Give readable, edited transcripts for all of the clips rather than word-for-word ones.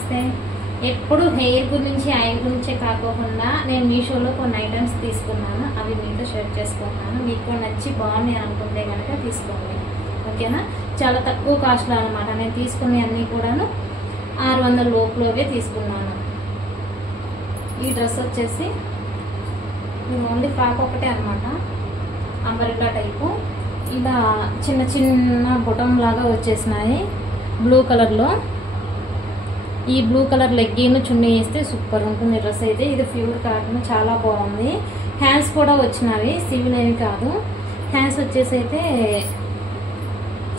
నమస్తే. ఎప్పుడు హెయిర్ గురించి ఐ గురించే కాకుండా నేను మీషోలో కొన్ని ఐటమ్స్ తీసుకున్నాను, అవి మీతో షేర్ చేసుకుంటున్నాను. మీకు నచ్చి బాగున్నాయి అనుకుంటే కనుక తీసుకోండి, ఓకేనా. చాలా తక్కువ కాస్ట్లో అనమాట. నేను తీసుకునే అన్నీ కూడాను 600 లోపులోవే తీసుకున్నాను. ఈ డ్రెస్ వచ్చేసి ఇది ఓన్లీ ఫ్రాక్ ఒకటే అనమాట, అంబరిల్లా టైపు. ఇలా చిన్న చిన్న బొటం లాగా వచ్చేసినాయి బ్లూ కలర్లో. ఈ బ్లూ కలర్ లెగ్గిన్ చున్నీ వేస్తే సూపర్ ఉంటుంది డ్రెస్ అయితే. ఇది ప్యూర్ కాటన్, చాలా బాగుంది. హ్యాండ్స్ కూడా వచ్చినవి, సివిల్ ఏమి కాదు. హ్యాండ్స్ వచ్చేసి అయితే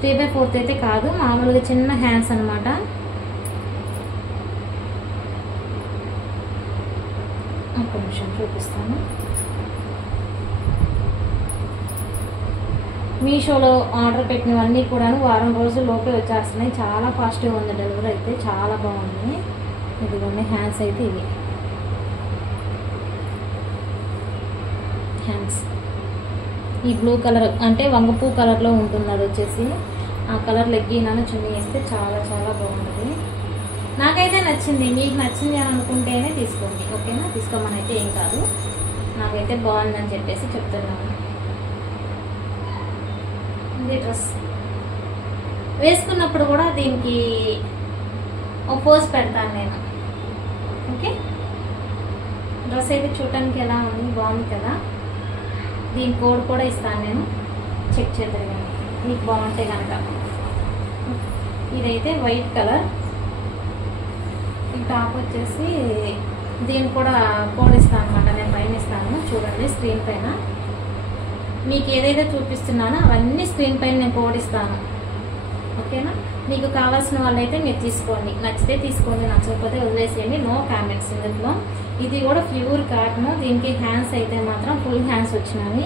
3/4 అయితే కాదు, మామూలుగా చిన్న హ్యాండ్స్ అనమాట. ఒక నిమిషం చూపిస్తాను. మీషోలో ఆర్డర్ పెట్టినవన్నీ కూడా వారం రోజుల లోపే వచ్చేస్తున్నాయి. చాలా ఫాస్ట్గా ఉంది డెలివరీ అయితే, చాలా బాగుంది. ఇదిగోండి హ్యాండ్స్ అయితే ఇవి హ్యాండ్స్. ఈ బ్లూ కలర్ అంటే వంగపూ కలర్లో ఉంటుంది, అది వచ్చేసి ఆ కలర్ లెగ్గిన్ చున్నీ వేస్తే చాలా చాలా బాగుంటుంది. నాకైతే నచ్చింది, మీకు నచ్చింది అని అనుకుంటేనే తీసుకోండి, ఓకేనా. తీసుకోమని అయితే ఏం కాదు, నాకైతే బాగుందని చెప్పేసి చెప్తున్నాను. ఇది డ్రెస్ వేసుకున్నప్పుడు కూడా దీనికి ఒక పోజ్ పెడతాను నేను, ఓకే. డ్రెస్ అయితే చూడటానికి ఎలా ఉంది, బాగుంది కదా. దీని కోడ్ కూడా ఇస్తాను నేను, చెక్ చేద్దరు కానీ మీకు బాగుంటే కనుక. ఇదైతే వైట్ కలర్. ఈ టాప్ వచ్చేసి దీనికి కూడా కోడ్ ఇస్తాను అనమాట, నేను పైన ఇస్తాను చూడండి స్క్రీన్ పైన. మీకు ఏదైతే చూపిస్తున్నానో అవన్నీ స్క్రీన్ పైన నేను కోడ్ ఇస్తాను, ఓకేనా. మీకు కావాల్సిన వాళ్ళైతే మీరు తీసుకోండి, నచ్చితే తీసుకోండి, నచ్చకపోతే వదిలేసేయండి, నో కామెంట్స్ ఇందులో. ఇది కూడా ప్యూర్ కాటన్. దీనికి హ్యాండ్స్ అయితే మాత్రం ఫుల్ హ్యాండ్స్ వచ్చినవి,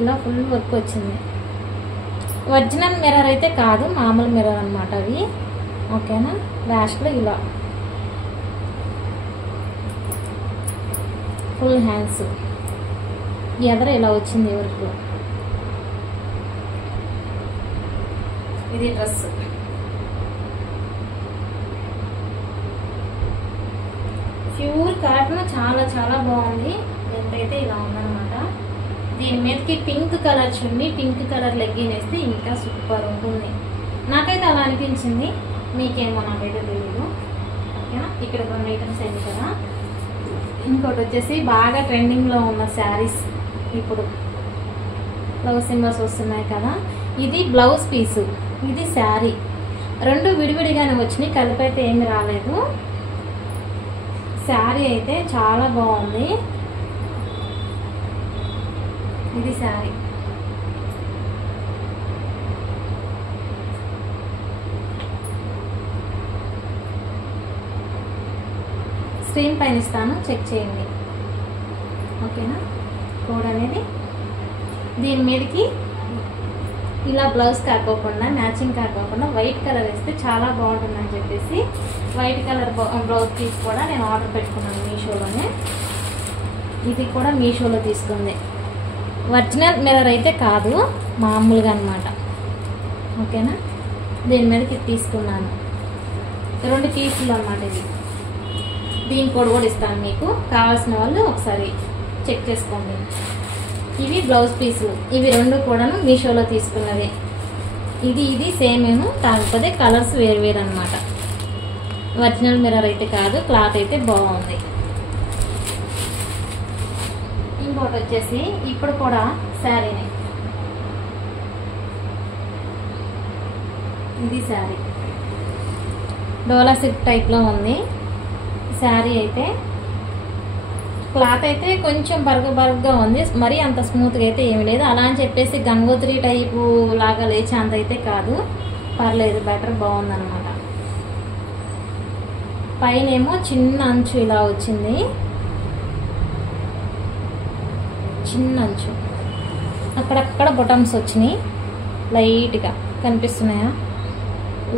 ఇలా ఫుల్ వర్క్ వచ్చింది. ఒరిజినల్ మిర్రర్ అయితే కాదు, మామూలు మిర్రర్ అనమాట అవి, ఓకేనా. లాస్ట్లో ఇలా ఫుల్ హ్యాండ్స్, ఎదర ఇలా వచ్చింది వరకు. ఇది డ్రెస్ ప్యూర్ కాటన్, చాలా చాలా బాగుంది. ఎంతైతే ఇలా ఉందన్నమాట. దీని మీదకి పింక్ కలర్ చున్నీ, పింక్ కలర్ లెగ్గిన్ వేస్తే ఇంకా సూపర్ ఉంటుంది. నాకైతే అలా అనిపించింది, మీకేమో నాకైతే తెలియదు, ఓకేనా. ఇక్కడ 2 ఐటమ్స్ అయింది కదా. ఇంకోటి వచ్చేసి బాగా ట్రెండింగ్లో ఉన్న శారీస్, ఇప్పుడు బ్లౌజ్ సింబల్స్ వస్తున్నాయి కదా. ఇది బ్లౌజ్ పీసు, ఇది శారీ. 2 విడివిడిగానే వచ్చినాయి, కలిపి అయితే ఏమి రాలేదు. శారీ అయితే చాలా బాగుంది. ఇది శారీ. స్క్రీన్ పైన ఇస్తాను, చెక్ చేయండి, ఓకేనా. కోడ్ అనేది దీని మీదకి ఇలా బ్లౌజ్ కాకోకుండా, మ్యాచింగ్ కాకోకుండా వైట్ కలర్ వేస్తే చాలా బాగుంటుందని చెప్పేసి వైట్ కలర్ బ్లౌజ్ పీస్ కూడా నేను ఆర్డర్ పెట్టుకున్నాను మీషోలోనే. ఇది కూడా మీషోలో తీసుకుంది. ఒరిజినల్ మిర్రర్ అయితే కాదు, మామూలుగా అనమాట, ఓకేనా. దీని మీదకి తీసుకున్నాను 2 పీసులు అనమాట. ఇది దీని కోడ్ కూడా ఇస్తాను, మీకు కావాల్సిన వాళ్ళు ఒకసారి చెక్ చేసుకోండి. ఇవి బ్లౌజ్ పీసులు, ఇవి 2 కూడాను మీషోలో తీసుకున్నవి. ఇది సేమేమో, కాకపోతే కలర్స్ వేరు అనమాట. ఒరిజినల్ మిర్రర్ అయితే కాదు, క్లాత్ అయితే బాగుంది. ఇంకోటి వచ్చేసి ఇప్పుడు కూడా శారీనే, ఇది శారీ డోలా సిల్క్ టైప్లో ఉంది శారీ అయితే. క్లాత్ అయితే కొంచెం బరుగ్గా ఉంది, మరీ అంత స్మూత్గా అయితే ఏమి లేదు. అలా అని చెప్పేసి గంగోత్రి టైపు లాగా లేచే అంత అయితే కాదు, పర్లేదు, బెటర్, బాగుందన్నమాట. పైన ఏమో చిన్న అంచు ఇలా వచ్చింది, చిన్న అంచు. అక్కడక్కడ బొటమ్స్ వచ్చినాయి, లైట్గా కనిపిస్తున్నాయా,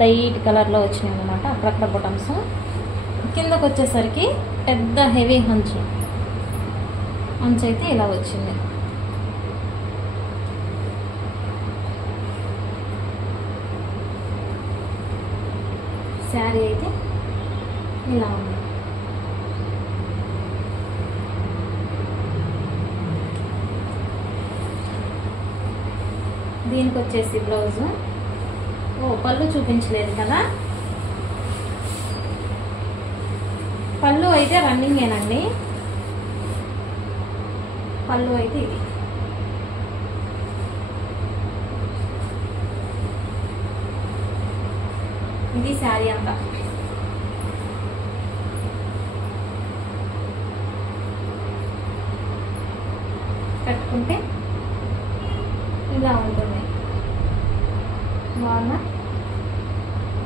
లైట్ కలర్లో వచ్చినాయి అన్నమాట అక్కడక్కడ బొటమ్స్. కిందకు వచ్చేసరికి పెద్ద హెవీ అంచు అయితే ఇలా వచ్చింది. శారీ అయితే ఇలా ఉంది. దీనికి వచ్చేసి బ్లౌజు. పళ్ళు చూపించలేదు కదా. పళ్ళు అయితే రన్నింగేనండి. పళ్ళు అయితే ఇది. ఇది శారీ అంతా. కట్టుకుంటే ఇలా ఉంటుంది. బాగుందా?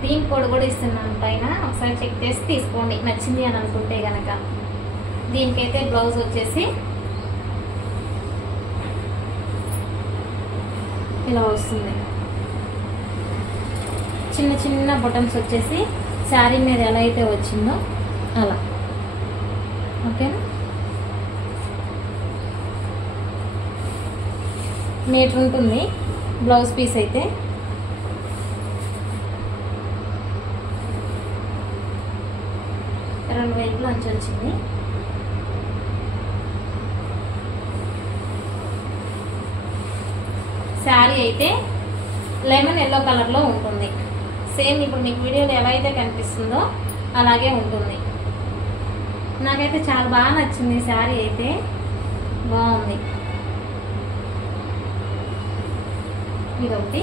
దీని కోడ్ కూడా ఇస్తున్నాను పైన, ఒకసారి చెక్ చేసి తీసుకోండి నచ్చింది అని అనుకుంటే గనక. దీనికైతే బ్లౌజ్ వచ్చేసి ఇలా వస్తుంది. చిన్న చిన్న బటన్స్ వచ్చేసి శారీ మీద ఎలా అయితే వచ్చిందో అలా. ఓకేనా? మీటర్ ఉంటుంది బ్లౌజ్ పీస్ అయితే. రెండు వైపులు అంచు వచ్చింది. శారీ అయితే లెమన్ ఎల్లో కలర్లో ఉంటుంది. సేమ్ ఇప్పుడు మీకు వీడియోలో ఎలా అయితే కనిపిస్తుందో అలాగే ఉంటుంది. నాకైతే చాలా బాగా నచ్చింది శారీ అయితే. బాగుంది. ఇదొకటి.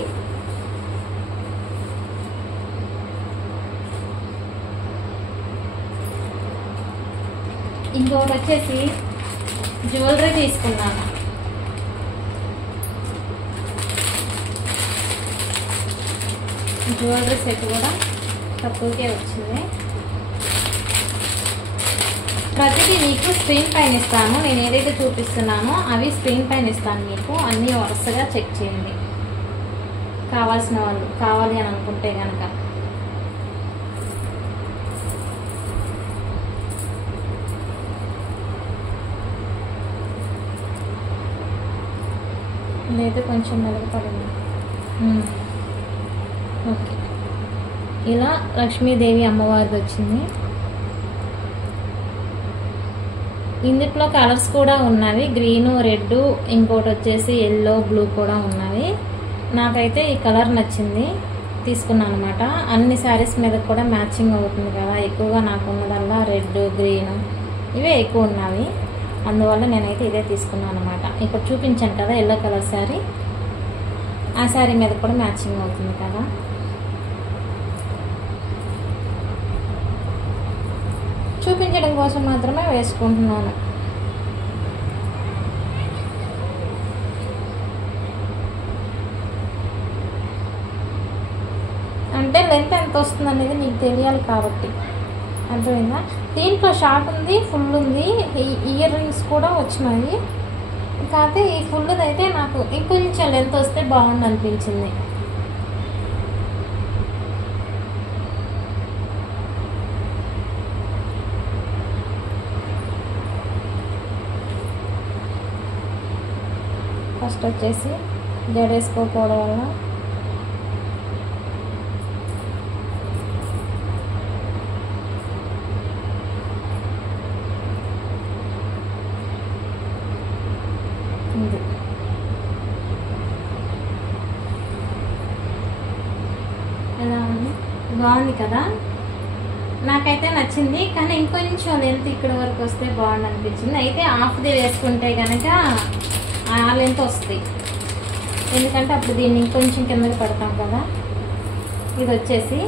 ఇంకొకటి వచ్చేసి జ్యువెలరీ తీసుకున్నాను. జ్యువెలరీ సెట్ కూడా తక్కువకే వచ్చింది. ప్రతిదీ మీకు స్క్రీన్ పైన ఇస్తాను. నేను ఏదైతే చూపిస్తున్నానో అవి స్క్రీన్ పైన ఇస్తాను మీకు. అన్నీ వరుసగా చెక్ చేయండి కావాల్సిన వాళ్ళు, కావాలి అని అనుకుంటే కనుక. ఇదైతే కొంచెం మెరుగుపడింది. ఓకే. ఇలా లక్ష్మీదేవి అమ్మవారిది వచ్చింది. ఇందులో కలర్స్ కూడా ఉన్నవి, గ్రీను, రెడ్, ఇంకోటి వచ్చేసి ఎల్లో, బ్లూ కూడా ఉన్నవి. నాకైతే ఈ కలర్ నచ్చింది, తీసుకున్నాను అనమాట. అన్ని శారీస్ మీద కూడా మ్యాచింగ్ అవుతుంది కదా. ఎక్కువగా నాకు ఉన్నదల్లా రెడ్, గ్రీన్ ఇవే ఎక్కువ ఉన్నవి. అందువల్ల నేనైతే ఇదే తీసుకున్నాను అనమాట. ఇప్పుడు చూపించాను కదా ఎల్లో కలర్ శారీ, ఆ శారీ మీద కూడా మ్యాచింగ్ అవుతుంది కదా. చూపించడం కోసం మాత్రమే వేసుకుంటున్నాను. అంటే లెంత్ ఎంత వస్తుంది అనేది మీకు తెలియాలి కాబట్టి. అర్థమైందా? దీంట్లో షార్ట్ ఉంది, ఫుల్ ఉంది, ఇయర్ రింగ్స్ కూడా వచ్చినాయి. కాకపోతే ఈ ఫుల్ది అయితే నాకు ఇంకొంచెం లెంత్ వస్తే బాగుంది అనిపించింది. ఫస్ట్ వచ్చేసి జడేసుకోకపోవడం వల్ల ఎలా ఉంది? బాగుంది కదా. నాకైతే నచ్చింది. కానీ ఇంకొంచెం లెంత్ ఇక్కడ వరకు వస్తే బాగుంది అనిపించింది. అయితే హాఫ్ది వేసుకుంటే కనుక ఆ లెంత్ వస్తుంది. ఎందుకంటే అప్పుడు దీన్ని ఇంకొంచెం కిందకి పడతాం కదా. ఇది వచ్చేసి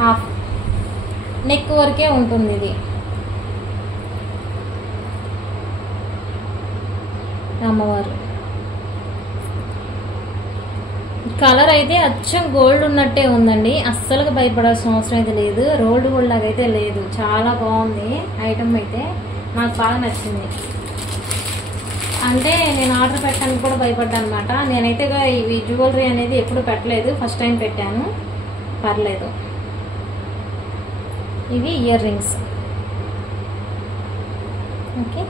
హాఫ్ నెక్ వరకే ఉంటుంది. ఇది అమ్మవారు కలర్ అయితే అచ్చం గోల్డ్ ఉన్నట్టే ఉందండి. అస్సలుగా భయపడాల్సిన అవసరం అయితే లేదు. రోల్డ్ గోల్డ్ లాగా అయితే లేదు. చాలా బాగుంది ఐటమ్ అయితే. నాకు బాగా నచ్చింది. అంటే నేను ఆర్డర్ పెట్టడానికి కూడా భయపడ్డాను అనమాట. నేనైతే ఇవి జ్యువెలరీ అనేది ఎప్పుడు పెట్టలేదు, ఫస్ట్ టైం పెట్టాను. పర్లేదు. ఇవి ఇయర్ రింగ్స్. ఓకే,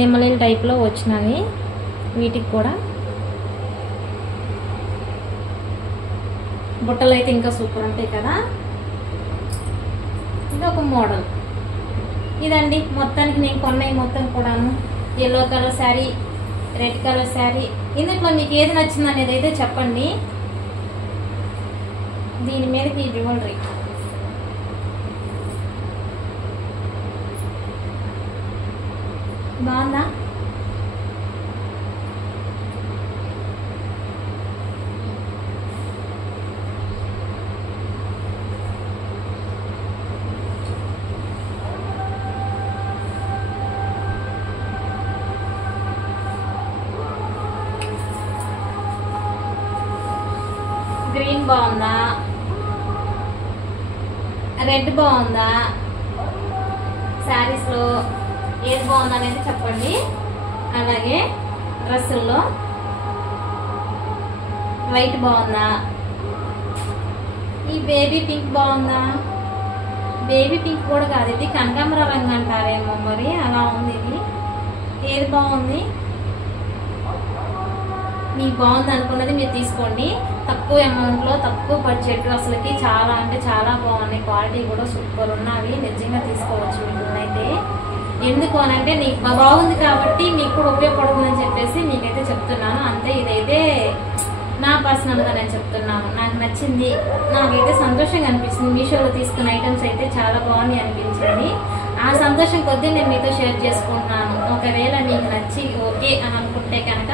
నెమలీల టైప్లో వచ్చినవి. వీటికి కూడా బుట్టలు అయితే ఇంకా సూపర్ ఉంటాయి కదా. ఇది ఒక మోడల్. ఇదండి మొత్తానికి నేను కొన్నవి మొత్తం కూడాను. Yellow colour sari, red colour sari. ఇందులో మీకు ఏది నచ్చింది అనేది అయితే చెప్పండి. దీని మీదకి జ్యువెలరీ బాగుందా? గ్రీన్ బాగుందా, రెడ్ బాగుందా, శారీస్ లో ఏది బాగుంది అనేది చెప్పండి. అలాగే డ్రెస్సుల్లో వైట్ బాగుందా, ఈ బేబీ పింక్ బాగుందా? బేబీ పింక్ కూడా కాదు, ఇది కనకాంబర రంగు అంటారేమో మరి, అలా ఉంది. ఇది ఏది బాగుంది? మీకు బాగుంది అనుకున్నది మీరు తీసుకోండి. తక్కువ అమౌంట్ లో తక్కువ బడ్జెట్, అసలుకి చాలా అంటే చాలా బాగున్నాయి. క్వాలిటీ కూడా సూపర్ ఉన్నవి, నిజంగా తీసుకోవచ్చు వీటినైతే. ఎందుకు అనంటే నీకు బాగుంది కాబట్టి మీకు కూడా ఉపయోగపడుతుందని చెప్పేసి మీకైతే చెప్తున్నాను అంతే. ఇదైతే నా పర్సనల్ గా నేను చెప్తున్నాను, నాకు నచ్చింది, నాకైతే సంతోషంగా అనిపిస్తుంది. మీషోలో తీసుకున్న ఐటమ్స్ అయితే చాలా బాగున్నాయి అనిపించింది. ఆ సంతోషం కొద్దీ నేను మీతో షేర్ చేసుకుంటున్నాను. ఒకవేళ మీకు నచ్చి ఓకే అని అనుకుంటే కనుక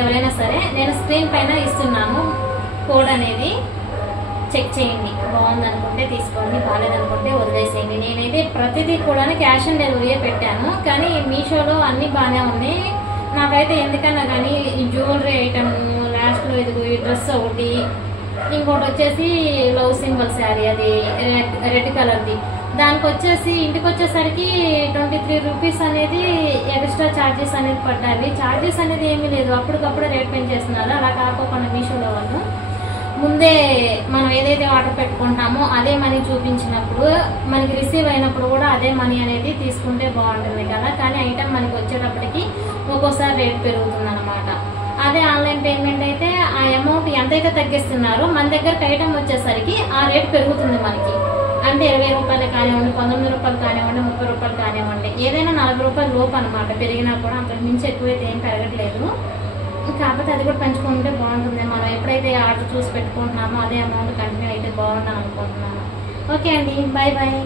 ఎవరైనా సరే నేను స్క్రీన్ పైన ఇస్తున్నాను కోడ్ అనేది, చెక్ చేయండి. బాగుంది అనుకుంటే తీసుకోండి, బాగాలేదనుకుంటే వదిలేసేయండి. నేనైతే ప్రతిదీ కూడా క్యాష్ ఆన్ డెలివరీయే పెట్టాను, కానీ మీషోలో అన్ని బాగానే ఉన్నాయి. నాకైతే ఎందుకన్నా కానీ ఈ జ్యువెలరీ ఐటమ్, లాస్ట్ లో ఇది డ్రెస్ ఒకటి, ఇంకోటి వచ్చేసి లవ్ సింబల్ శారీ, అది రెడ్ కలర్ది. దానికి వచ్చేసి ఇంటికి వచ్చేసరికి 23 రూపీస్ అనేది ఎక్స్ట్రా ఛార్జెస్ అనేది పడ్డాయి. ఛార్జెస్ అనేది ఏమీ లేదు, అప్పటికప్పుడే రేట్ పెంచేస్తున్నారు. అలా కాకుండా మీషోలో వాళ్ళు ముందే మనం ఏదైతే ఆర్డర్ పెట్టుకుంటామో అదే మనీ చూపించినప్పుడు మనకి రిసీవ్ అయినప్పుడు కూడా అదే మనీ అనేది తీసుకుంటే బాగుంటుంది కదా. కానీ ఐటమ్ మనకి వచ్చేటప్పటికి ఒక్కోసారి రేట్ పెరుగుతుంది అనమాట. అదే ఆన్లైన్ పేమెంట్ అయితే ఆ అమౌంట్ ఎంతైతే తగ్గిస్తున్నారో మన దగ్గరకు ఐటమ్ వచ్చేసరికి ఆ రేట్ పెరుగుతుంది మనకి. అంటే 20 రూపాయలు కానివ్వండి, 19 రూపాయలు కానివ్వండి, 30 రూపాయలు కానివ్వండి, ఏదైనా 40 రూపాయల లోపు అనమాట. పెరిగినా కూడా అంతకు మించి ఎక్కువైతే ఏం పెరగట్లేదు. కాకపోతే అది కూడా పెంచుకుంటే బాగుంటుంది. మనం ఎప్పుడైతే ఆర్డర్ చూసి పెట్టుకుంటున్నామో అదే అమౌంట్ కంటిన్యూ అయితే బాగుంటుంది అనుకుంటున్నాను. ఓకే అండి, బాయ్ బాయ్.